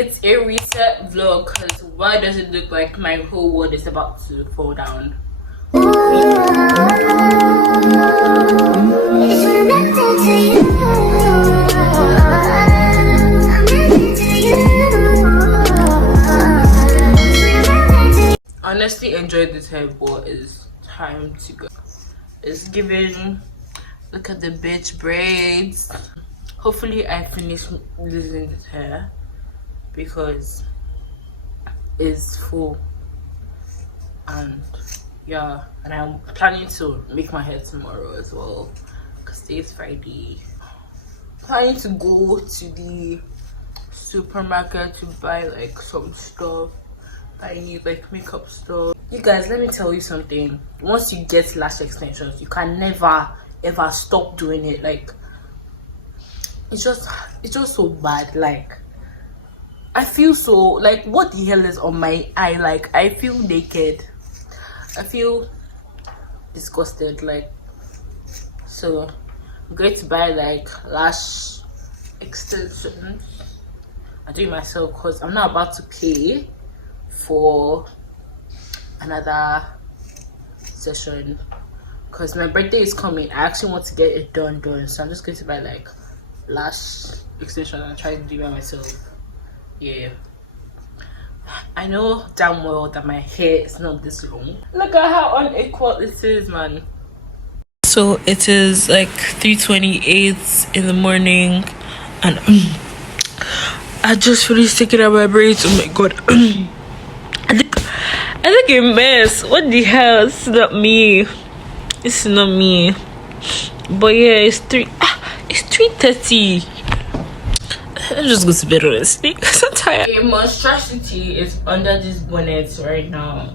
It's a reset vlog because why does it look like my whole world is about to fall down? Honestly enjoyed this hair, but it's time to go. It's giving, look at the bitch braids. Hopefully I finish losing this hair because it's full, and yeah, and I'm planning to make my hair tomorrow as well because today's Friday. Planning to go to the supermarket to buy like some stuff. I need like makeup stuff. You guys, let me tell you something. Once you get lash extensions, you can never ever stop doing it. Like it's just so bad. Like I feel so like, what the hell is on my eye? Like I feel naked. I feel disgusted. Like, so I'm going to buy like lash extensions. I do it myself because I'm not about to pay for another session because my birthday is coming. I actually want to get it done, so I'm just going to buy like lash extension and try to do it myself. Yeah, I know damn well that my hair is not this long. Look at how unequal it is, man. So it is like 3:28 in the morning, and I just finished taking out my braids. Oh my god. I look a mess. What the hell? This is not me. This is not me. But yeah, it's 3:30. Let's just go to bed, honestly. I'm so tired. A monstrosity is under this bonnet right now.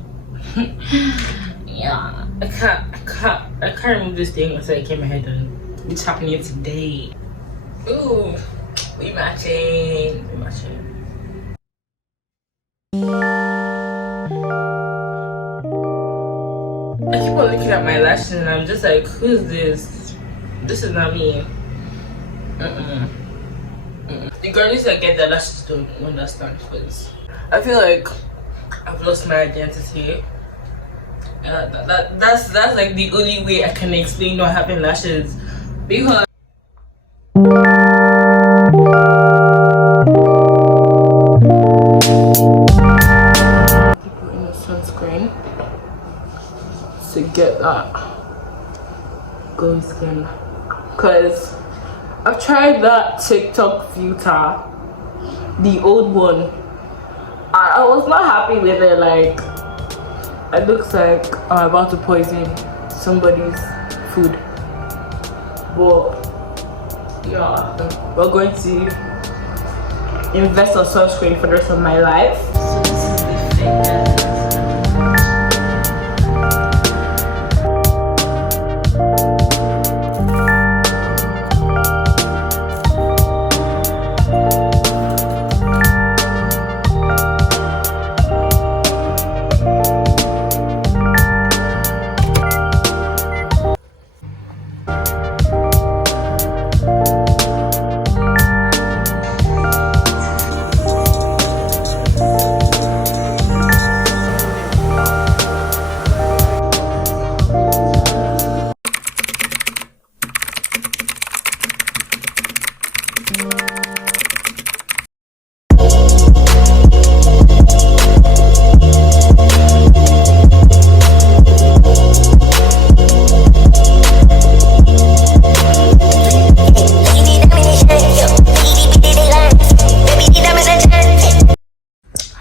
Yeah, I can't remove this thing until I get my hair done. What's happening today? Ooh, we matching. I keep on looking at my lashes and I'm just like, who's this? This is not me. The girl needs to get the lashes done, understand, because I feel like I've lost my identity. That's like the only way I can explain not having lashes, because keep putting the sunscreen to get that glowing skin, because I've tried that TikTok filter, the old one. I was not happy with it. Like, it looks like I'm about to poison somebody's food. But yeah, we're going to invest on sunscreen for the rest of my life.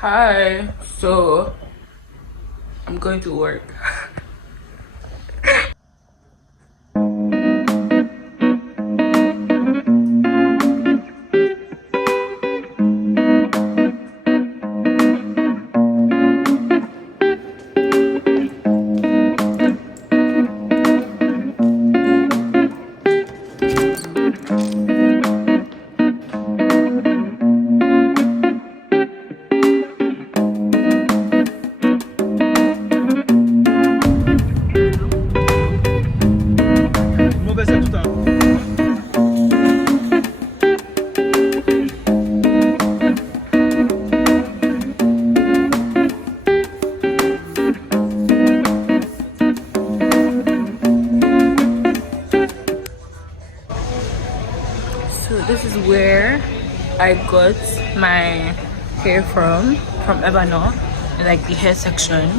Hi, so I'm going to work. I got my hair from Ebano, in like the hair section.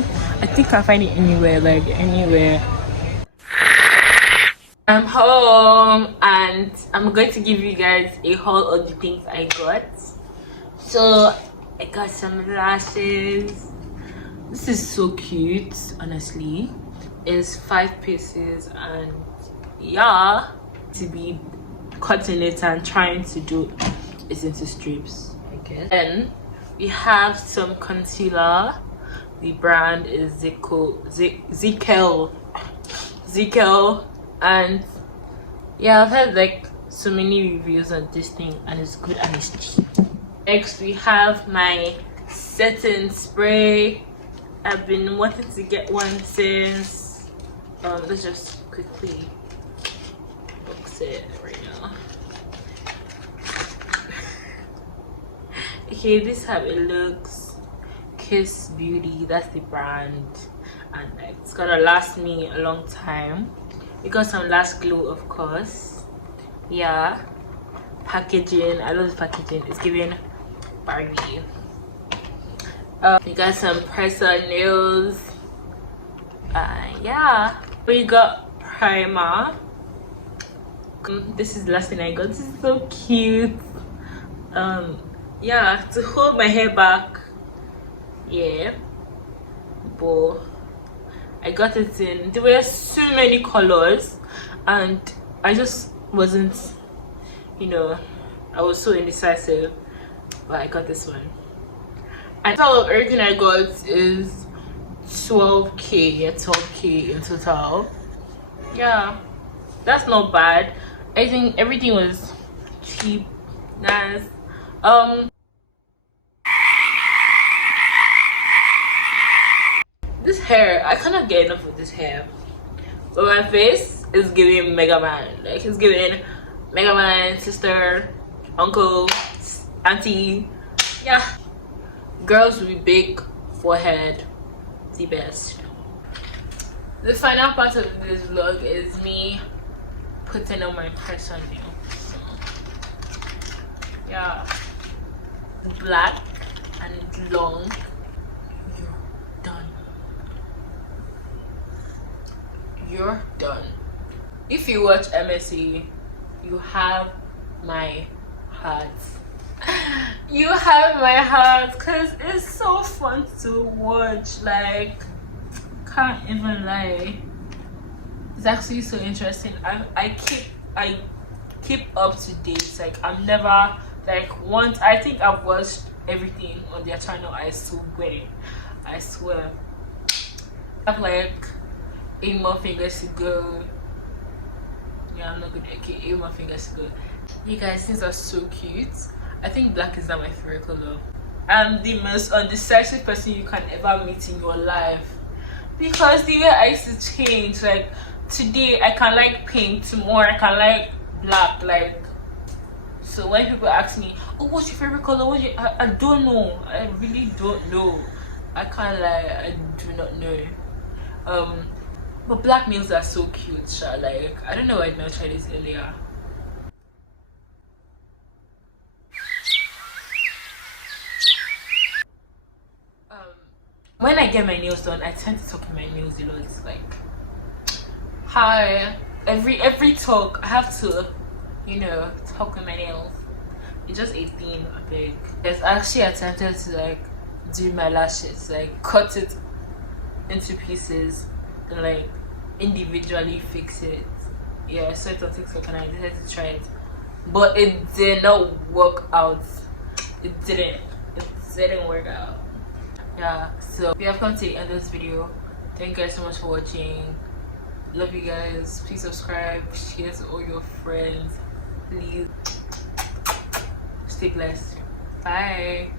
I think I find it anywhere, like anywhere. I'm home and I'm going to give you guys a haul of the things I got. So I got some lashes. This is so cute, honestly. It's 5 pieces and yeah, to be cutting it and trying to do it into strips, I guess. Then we have some concealer. The brand is Zikel, and yeah, I've had like so many reviews on this thing and it's good and it's cheap. Next we have my setting spray. I've been wanting to get one since let's just quickly box it right now. Okay, this is how it looks. Kiss Beauty, that's the brand, and it's gonna last me a long time. We got some Last Glow, of course. Yeah, packaging, I love the packaging, it's giving Barbie. We got some press-on nails. Yeah, we got primer. This is the last thing I got. This is so cute. Yeah, to hold my hair back. Yeah, but I got it in, there were so many colors and I just wasn't, you know, I was so indecisive, but I got this one. And total of everything I got is 12k. Yeah, 12k in total. Yeah, that's not bad. I think everything was cheap, nice. This hair, I cannot get enough of this hair. But my face is giving Mega Man. Like, it's giving Mega Man, sister, uncle, auntie. Yeah. Girls with big forehead, the best. The final part of this vlog is me putting on my press-on nail. So, yeah. Black and long. You're done. You're done. If you watch MSC, you have my heart. You have my heart because it's so fun to watch. Like, can't even lie, it's actually so interesting. I keep up to date. Like, I'm never like, once I think I've watched everything on their channel. I swear I have like 8 more fingers to go. Yeah, I'm not good. Okay, 8 more fingers to go. You guys, things are so cute. I think black is not my favorite color. I'm the most undecisive person you can ever meet in your life, because the way I used to change, like today I can like pink, tomorrow I can like black. Like, so when people ask me, oh, what's your favorite color, I don't know. I really don't know. I can't lie, I do not know. But black nails are so cute, sha. Like, I don't know why I did not try this earlier. When I get my nails done, I tend to talk in my nails a lot. It's like, hi, every talk I have to, you know, talk with my nails. It's just a theme, I think. There's actually attempted to like do my lashes, like cut it into pieces and like individually fix it. Yeah, I saw it on TikTok and I decided to try it, but it did not work out. It didn't work out. Yeah, so we have come to the end of this video. Thank you guys so much for watching. Love you guys. Please subscribe, share to all your friends. Please stay blessed. Bye.